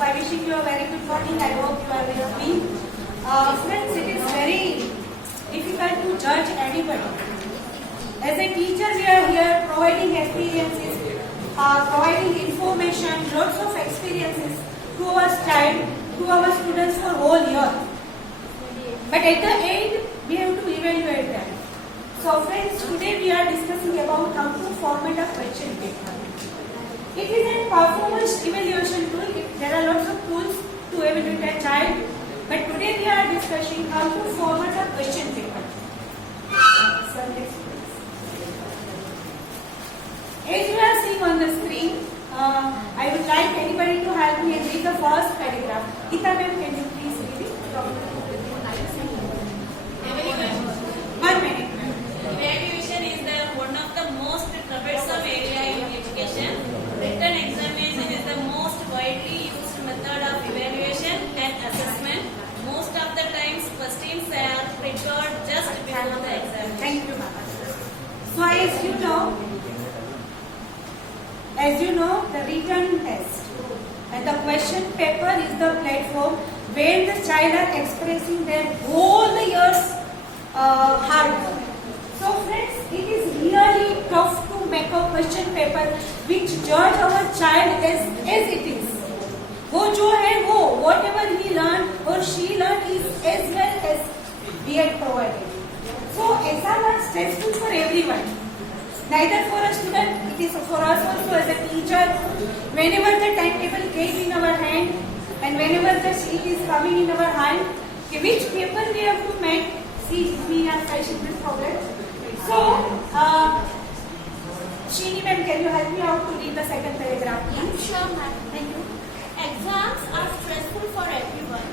by wishing you a very good morning. I hope you are with me. Friends, it is very difficult to judge anybody. As a teacher, we are here providing experiences, providing information, lots of experiences to our child, to our students for whole year. But at the end, we have to evaluate them. So friends, today we are discussing about how to format a question paper. It is a performance evaluation tool. There are lots of tools to evaluate a child. But today we are discussing how to format a question paper. So next please. As you are seeing on the screen, I would like anybody to help me and read the first paragraph. Geeta ma'am, can you please read it? One minute. Evaluation is one of the most troublesome area in education. Written examination is the most widely used method of evaluation and assessment. Most of the times, questions are prepared just before the exam. Thank you, Mama. So as you know, the written test and the question paper is the platform where the child are expressing their whole year's hard work. So friends, it is really tough to make a question paper which judge our child as it is. वो जो है वो whatever he learned or she learned is as well as we had provided. So exam are stressful for everyone. Neither for a student, it is for us also as a teacher. Whenever the timetable came in our hand and whenever the sheet is coming in our hand, which paper we have to make, see we are facing this problem. So, Shini ma'am, can you help me out to read the second paragraph? Yeah, sure ma'am. Thank you. Exams are stressful for everyone.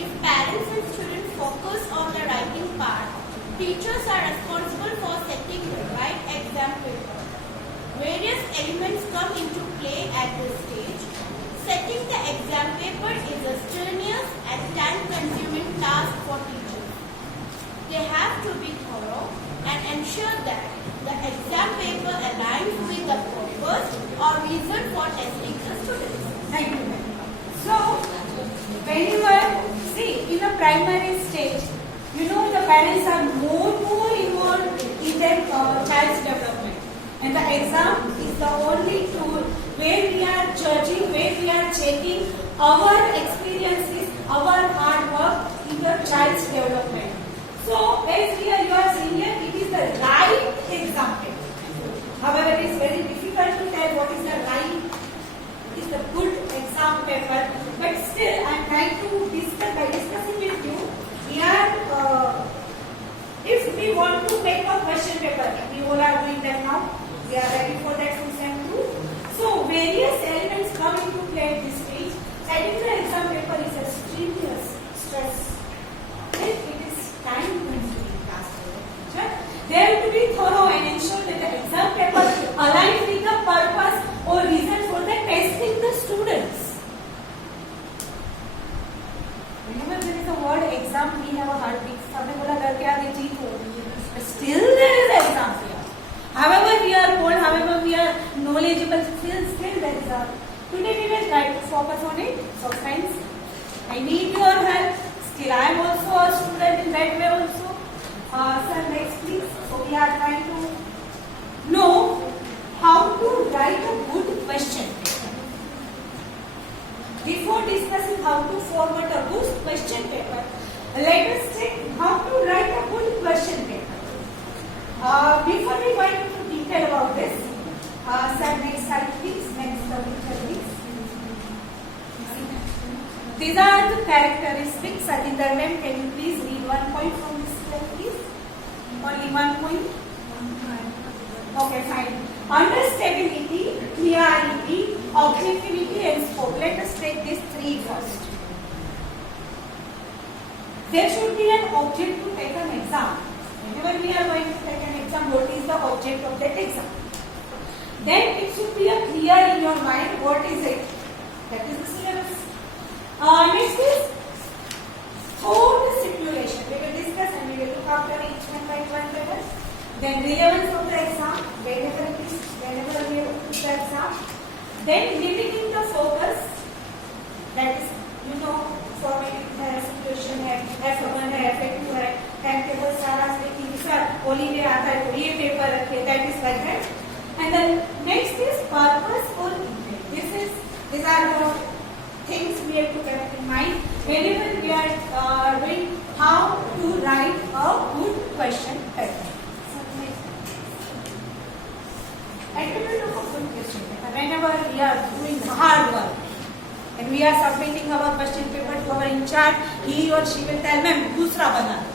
If parents and students focus on the writing part, teachers are responsible for setting the right exam paper. Various elements come into play at this stage. Setting the exam paper is a strenuous and time-consuming task for teachers. They have to be thorough and ensure that the exam paper aligns with the purpose or reason for testing the students. Thank you, ma'am. So, whenever, see, in the primary stage, you know the parents are more involved in their child's development. And the exam is the only tool where we are judging, where we are checking our experiences, our hard work in your child's development. So, as here you are seeing here, it is the right exam paper. However, it is very difficult to tell what is the right, it is the good exam paper. But still, I am trying to discuss, by discussing with you, we are, if we want to make a question paper, we all are doing that now, we are ready for that to send through. So, various elements come into play at this stage. Setting the exam paper is a strenuous stress. It is time-consuming task for the teacher. They have to be thorough and ensure that the exam paper aligns with the purpose or reason for the testing the students. Whenever there is a word exam, we have a heartbeat. Sabne bola घर के आगे जीत हो रही है. But still there is exam here. However we are bold, however we are knowledgeable, still there is a. Today we will try to focus on it. So friends, I need your help. Still I am also a student in that way also. Sir, next please. So we are trying to know how to write a good question paper. Before discussing how to format a good question paper, let us check how to write a good question paper. Before we go into detail about this, sir, next slide please. Next picture please. These are the characteristics. Satinder ma'am, can you please read 1 point from this slide please? Only 1 point? Okay, fine. Understandability, clarity, objectivity and scope. Let us take these three first. There should be an object to take an exam. Whenever we are going to take an exam, what is the object of that exam? Then it should be clear in your mind what is it. That is the syllabus. Next is thorough stipulation. We will discuss and we will look after each one by one level. Then relevance of the exam, whenever it is, whenever we have to the exam. Then limiting the focus That is, you know, formatting है, situation है, F1 है, F2 है, time table सारा speaking sir holiday आता है तो ये paper रखे, that is like that. And then next is purposeful intent. These are the things we have to keep in mind whenever we are doing how to write a good question paper. Attribute of a good question paper. Whenever we are doing hard work and we are submitting our question paper to our in charge, he or she will tell, "Ma'am, दूसरा बना दो."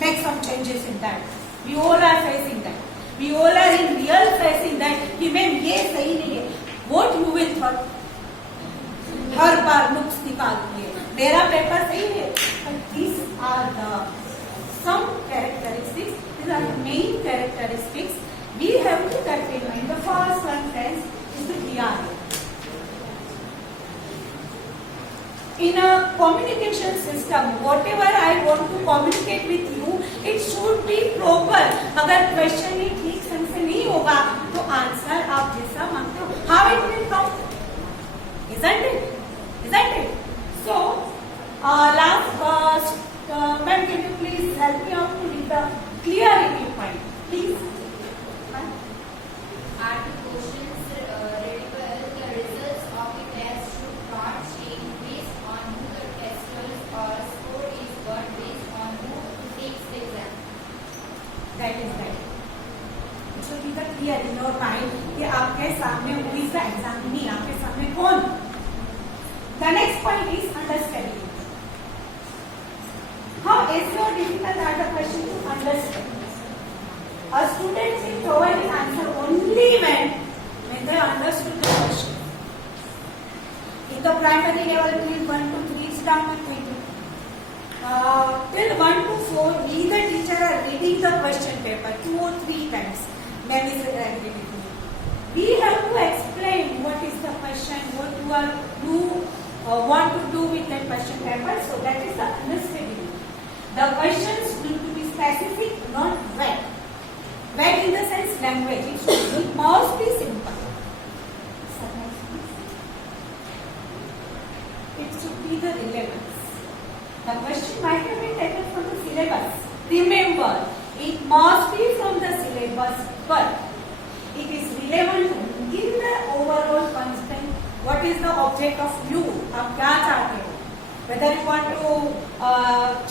Make some changes in that. We all are facing that. We all are in real facing that. कि ma'am ये सही नहीं है. What you will thought? हर बार नुक्स निकालती है. मेरा पेपर सही है. But these are the some characteristics. These are the main characteristics we have to keep in mind. The first one, friends, is the clearity. In a communication system, whatever I want to communicate with you, it should be proper. अगर question ही ठीक ढंग से नहीं होगा, तो answer आप जैसा मांगते हो, how it will come? Isn't it? Isn't it? So, last, ma'am, can you please help me out to read the clarity point, please? Are the questions readable? The results of the test should not change based on who the testers or score is, but based on who takes the exam. That is right. It should be the clear in your mind कि आपके सामने who is the examinee, आपके सामने कौन? The next point is understanding. How easy or difficult are the questions to understand? A student will provide an answer only when they understood the question. In the primary level, till 1 to 3 is done with thinking. Till 1 to 4, we the teacher are reading the question paper 2 or 3 times. Ma'am is agreeing with me. We have to explain what is the question, what you want to do with that question paper. So that is the understanding. The questions need to be specific, not vague. Vague in the sense language. It must be simple. It should be the relevance. The question might have been taken from the syllabus. Remember, it must be from the syllabus, but it is relevant in the overall content. What is the object of you? आप क्या चाहते हो? Whether you want to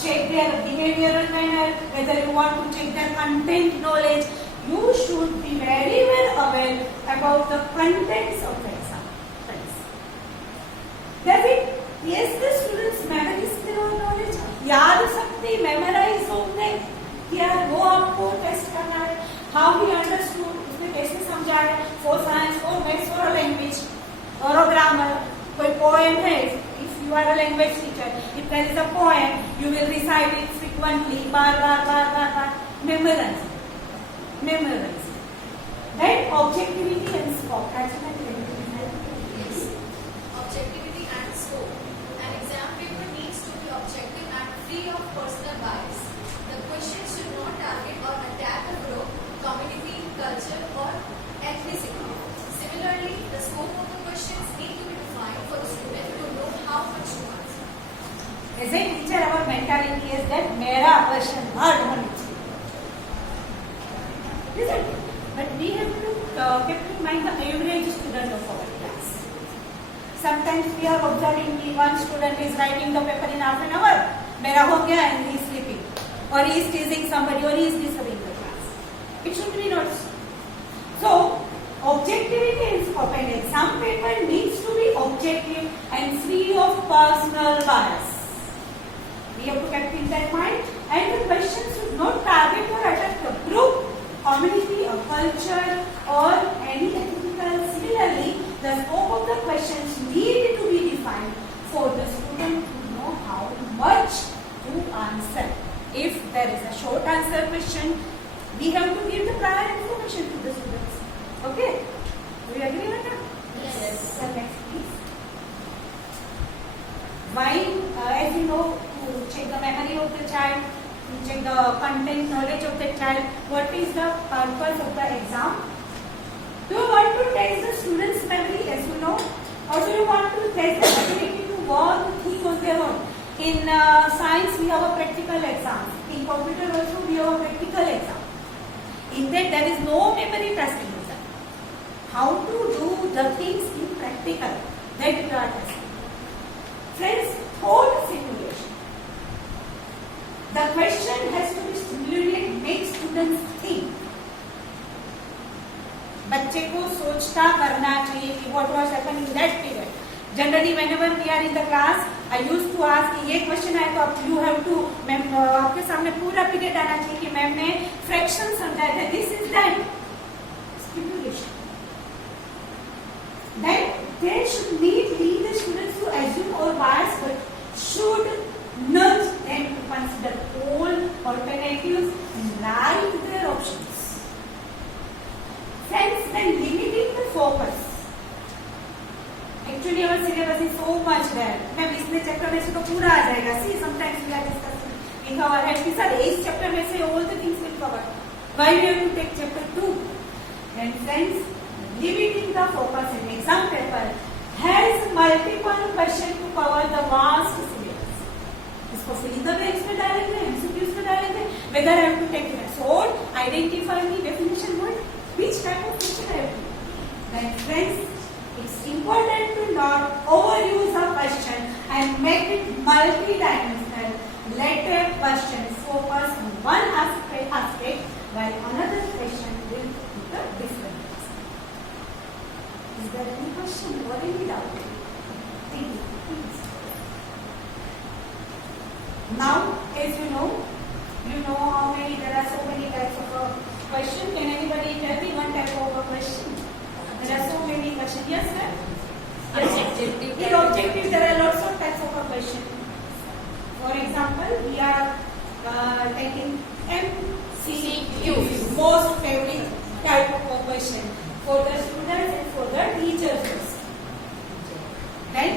check their behavioral manner, whether you want to check their content knowledge, you should be very well aware about the contents of the exam. Does it? Yes, the students memory skill or knowledge. याद शक्ति memorize होते कि यार वो आपको test करना है. How we understood, उसने कैसे समझा है? For science, for maths, for a language, or a grammar. कोई poem है. If you are a language teacher, if there is a poem, you will recite it frequently, bar. Memorize. Then objectivity and scope. That's my Yes. Objectivity and scope. An exam paper needs to be objective and free of personal bias. The questions should not target or attack a group, community, culture, or ethnicity. Similarly, the scope of the questions need to be defined for the student to know how much to answer. As a teacher, our mentality is that मेरा question hard होना चाहिए. Isn't it? But we have to keep in mind the average student of our class. Sometimes we are observing one student is writing the paper in half an hour. मेरा हो गया and he is sleeping, or he is teasing somebody, or he is disturbing the class. It should be not so. So objectivity is scope, and exam paper needs to be objective and free of personal bias. We have to keep in that mind, and the questions should not target or attack the group, community, or culture, or any ethical. Similarly, the scope of the questions need to be defined for the student to know how much to answer. If there is a short answer question, we have to give the prior information to the students. Okay? Do you agree with that? Yes. So next, please. While, as you know, to check the memory of the child, to check the content knowledge of the child, what is the purpose of the exam? Do you want to test the student's memory, as you know, or do you want to test the ability In science, we have a practical exam. In computer also, we have a practical exam. In that, there is no memory testing. How to do the things in practical, that we are testing. Friends, thought simulation. The question has to be stimulated, make students think. बच्चे को सोचता करना चाहिए कि what was happening in that period. Generally, whenever we are in the class, I used to ask कि ये question आए तो आप you have to मैम आपके सामने पूरा पीरियड आना चाहिए कि मैम ने फ्रैक्शन समझाया था. This is that stimulation. Then they should lead the students to assume or bias, but should nudge them to consider all alternatives and write their options. Friends, then limiting the focus. Actually, our syllabus is so much there. मैं इसमें chapter में से तो पूरा आ जाएगा. See, sometimes we are discussing in our head कि sir इस chapter में से all the things will cover. Why we have to take chapter 2? Then friends, limiting the focus in exam paper has multiple questions to cover the vast syllabus. इसको fill in the blanks में डालेंगे, MCQs में डालेंगे. Whether I have to take it so identify the definition word, which type of question I have to. Then friends, it's important to not overuse a question and make it multi-dimensional. Let a question focus on one aspect while another question will be the different aspect. Is there any question or any doubt? Thank you. Please. Now, as you know how many, there are so many types of question. Can anybody tell me one type of a question? There are so many questions. Yes, sir? Yes. Objective. In objective, there are lots of types of a question. For example, we are taking MCQ, most favorite type of a question for the students and for the teachers. Right?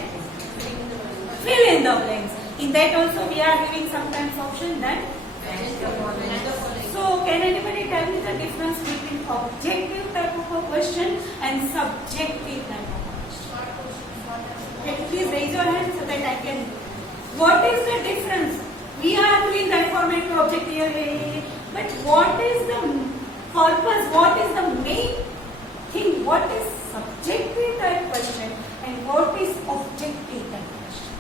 Fill in the blanks. In that also, we are giving sometimes option that. So, can anybody tell me the difference between objective type of a question and subjective type of a question? Okay, please raise your hand so that I can. What is the difference? We are doing the informative objective, but what is the purpose? What is the main thing? What is subjective type question and what is objective type question?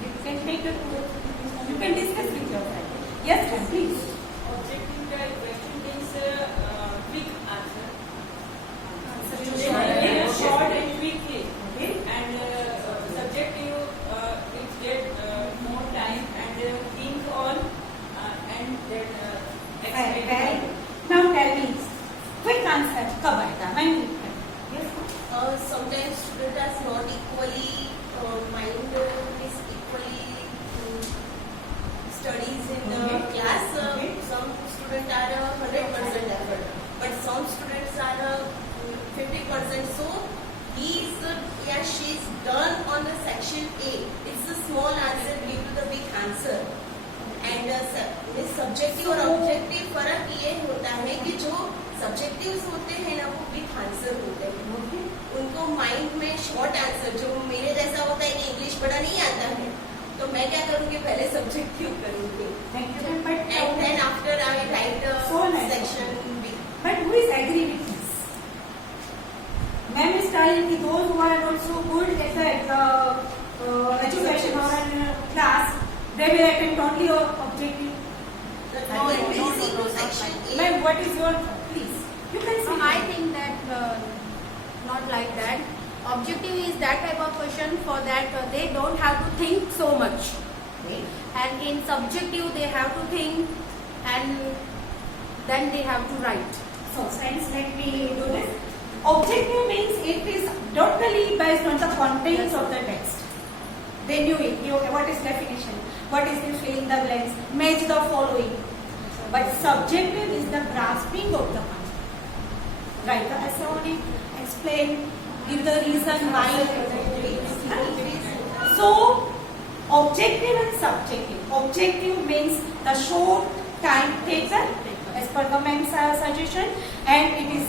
You can take it. You can discuss with your friend. Yes, ma'am, please. Objective type question means quick answer. Short and quickly. Okay. And subjective, it get more time and think on and then explain. Now tell me, quick answer. कब आएगा? मैं yes. Sometimes student is not equally mind is equally studies in the class. Some students are 100% effort, but some students are 50%. So he is she is done on the section A. It's a small answer due to the big answer. And subjective और objective फर्क ये होता है कि जो subjectives होते हैं ना वो big answer होते हैं. उनको माइंड में शॉर्ट आंसर, जो मेरे जैसा होता है कि इंग्लिश पढ़ा नहीं आता है तो मैं क्या करूँगी, पहले सब्जेक्टिव करूँगी and then after I write section B. But who is agree with this? Ma'am is telling me those who are not so good at the education or in class, they will attempt only objective. No, it's easy to section A. Ma'am, what is your thought? Please. You can say. I think that not like that. Objective is that type of question for that they don't have to think so much. Okay. And in subjective they have to think and then they have to write. So, friends, let me do this. Objective means it is totally based on the contents of the text. They knew it. What is definition? What is the fill in the blanks? Match the following. But subjective is the grasping of the concept. Write the essay on it. Explain. Give the reason why. So, objective and subjective. Objective means the short time taken as per the ma'am's suggestion, and it is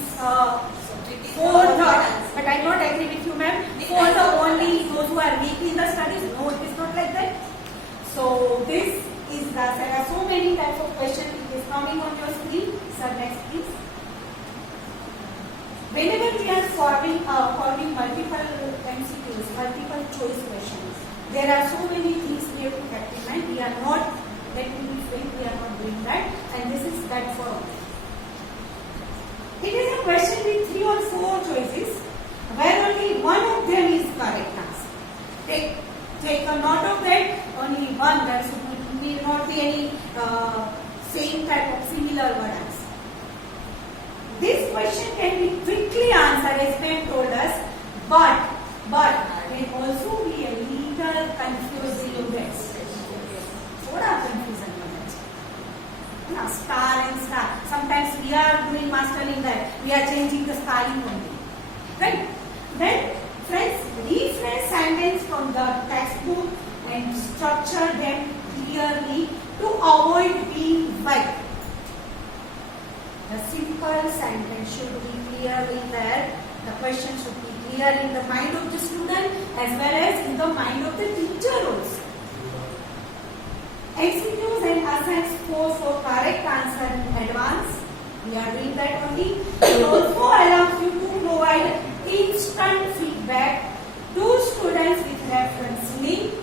for the, but I not agree with you, ma'am, for the only those who are weak in the studies. No, it is not like that. this is the, there are so many types of questions. It is coming on your screen. Sir, next please. Whenever we are solving multiple MCQs, multiple choice questions, there are so many things we have to keep in mind. We are not, let me be frank, we are not doing that, and this is that for all. It is a question with 3 or 4 choices, where only one of them is correct answer. Take a note of that, only one, there will not be any same type of similar word answer. This question can be quickly answered as ma'am told us, but can also be a little confusing bits. थोड़ा confusion होना चाहिए ना, star and star. Sometimes we are doing mastering that, we are changing the spelling only, right? Then friends, reference sentence from the textbook and structure them clearly to avoid being vague. The simple sentence should be clearly there. The question should be clear in the mind of the student as well as in the mind of the teacher also. MCQs and assigned scores for correct answer in advance. We are doing that only. It also allows you to provide instant feedback to students with reference link,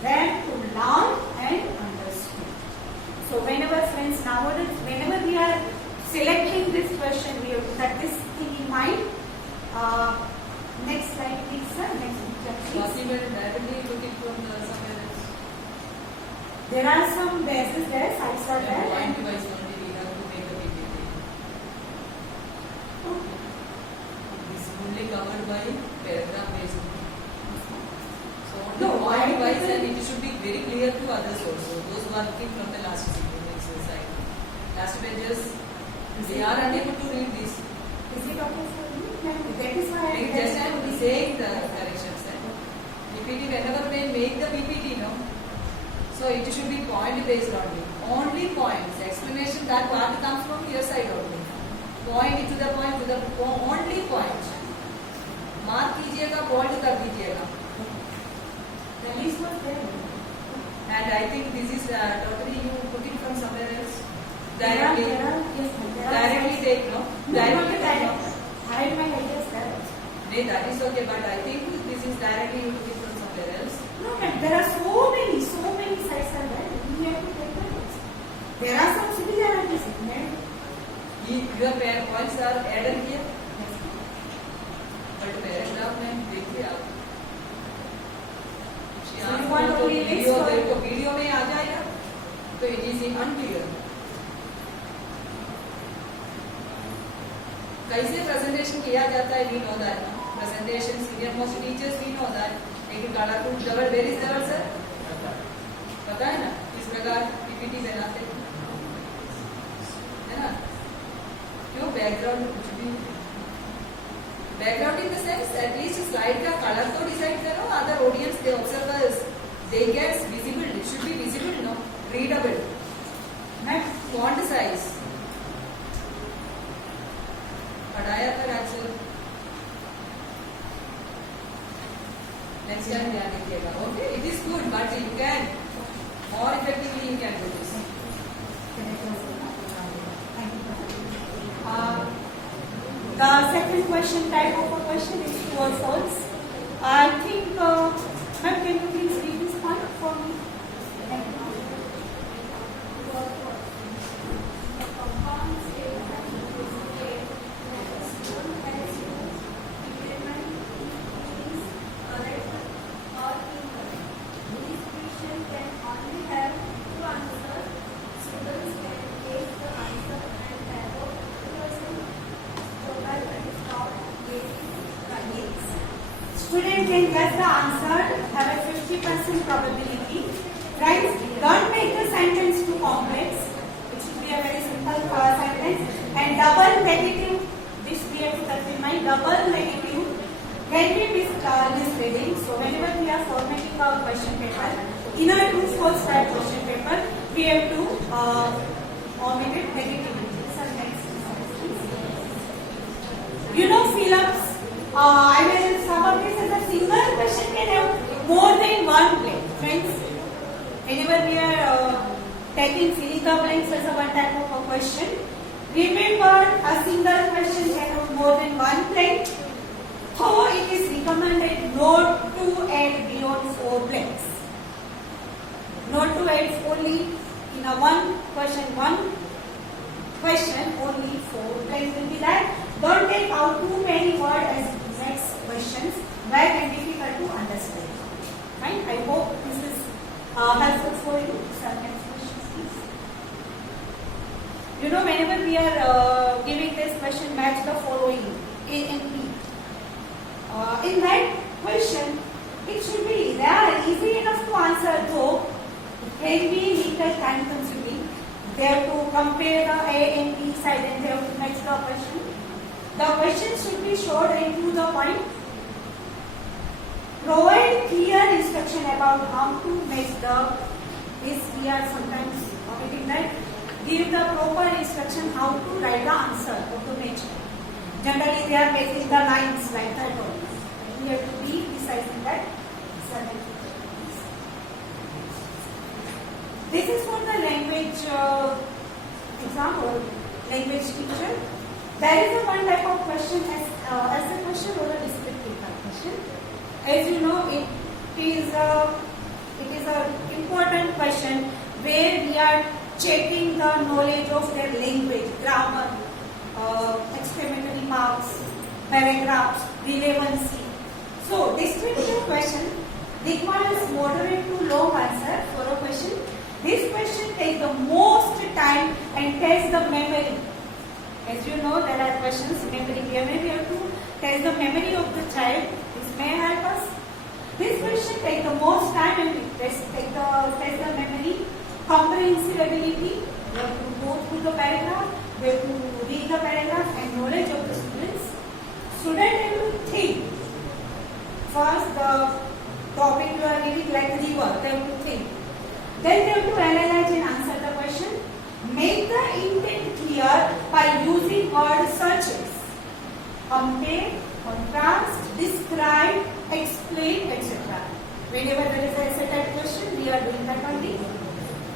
them to learn and understand. So whenever friends, nowadays, whenever we are selecting this question, we have to keep this thing in mind. Next slide please sir, next picture please. Possible directly looking from the somewhere else. There are some bases there, sites are And there. point device only we have to make a PPT. This is only covered by paragraph based. So only No, point I device will- and it should be very clear to others also. Those who are looking from the last side. Last pages, they are unable to read this. Is it okay for you? That is why I Just I am saying the corrections. PPT, whenever we make the PPT, no? So it should be point based only. Only points. Explanation that part comes from your side only. Point to the only point. Mark कीजिएगा, bold कर दीजिएगा. The list was there. And I think this is totally you put it from somewhere else. There are, Directly, yes, there are directly sites. take, no? No, not Directly take, direct. no? I had my ideas there. No, that is okay, but I think this is directly you took it from somewhere else. No, but there are so many sites are there. We have to take them. There are some similarities in there. Your points are added here. But paragraph में देखिए आप video में आ जाएगा तो it is in unclear. कैसे presentation किया जाता है we know that. Presentation senior most teachers we know that. लेकिन कलरफुल जबर वेर इज जबर सर पता है ना किस प्रकार पीपीटी बनाते है ना. क्यों बैकग्राउंड कुछ भी background in the sense at least slide का कलर तो डिसाइड करो. Other audience they observers they gets visible. It should be visible, no readable. Next font size पढ़ाया था एक्चुअल. नेक्स्ट टाइम ध्यान रखिएगा. Okay it is good but you can more effectively you can do this. The second question, type of a question is true or false. I think, ma'am, can you please read this part for me? Thank you. The compound state that is state that is known as element is correct or incorrect. This question can only have two answers. Students can guess the answer and have a 50% probability of getting right. Student can guess the answer, have a 50% probability. Friends, don't make the sentence too complex. It should be a very simple sentence. And double negative, this we have to keep in mind, double negative can be misleading. So whenever we are formatting our question paper, in a true false type question paper, we have to omit it negativity. So next slide, please. You know fill-ups. I will sum up this as a single question can have more than one plane. Friends, whenever we are taking filling the blanks as a one type of a question, remember a single question can have more than one blank. So it is recommended not to add beyond 4 blanks. Not to add only in a one question only 4 blanks will be there. Don't take out too many words as next questions, vague and difficult to understand. Fine. I hope this is helpful for you. Sir, next question, please. You know, whenever we are giving this question, match the following A and B. In that question, it should be they are easy enough to answer, though it can be little time consuming. They have to compare the A and B side and they have to match the question. The question should be short and to the point. Provide clear instruction about how to match this we are sometimes omitting that. Give the proper instruction how to write the answer, how to match. Generally they are making the lines like that only. We have to be precise in that. This is for the language example, language teacher. There is a one type of question as a question or a descriptive question. As you know, it is a important question where we are checking the knowledge of their language, grammar, exclamatory marks, paragraphs, relevancy. So, descriptive question requires moderate to long answer for a question. This question takes the most time and tests the memory. As you know, there are questions, memory. We have to test the memory of the child. This may help us. This question takes the most time and test the memory. Comprehensive ability. We have to go through the paragraph. We have to read the paragraph and knowledge of the students. Student have to think. First, the topic you are reading like river. They have to think. Then they have to analyze and answer the question. Make the intent clear by using word searches. Compare, contrast, describe, explain, etc. Whenever there is a essay type question, we are doing that only.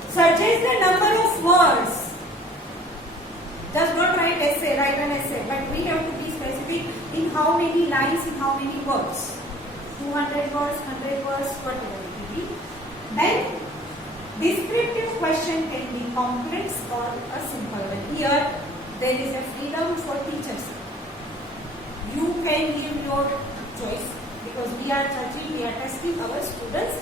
Suggest the number of words. Just not write an essay, but we have to be specific in how many lines, in how many words. 200 words, 100 words, whatever it may be. Then, descriptive question can be complex or a simple one. Here, there is a freedom for teachers. You can give your choice because we are judging, we are testing our students'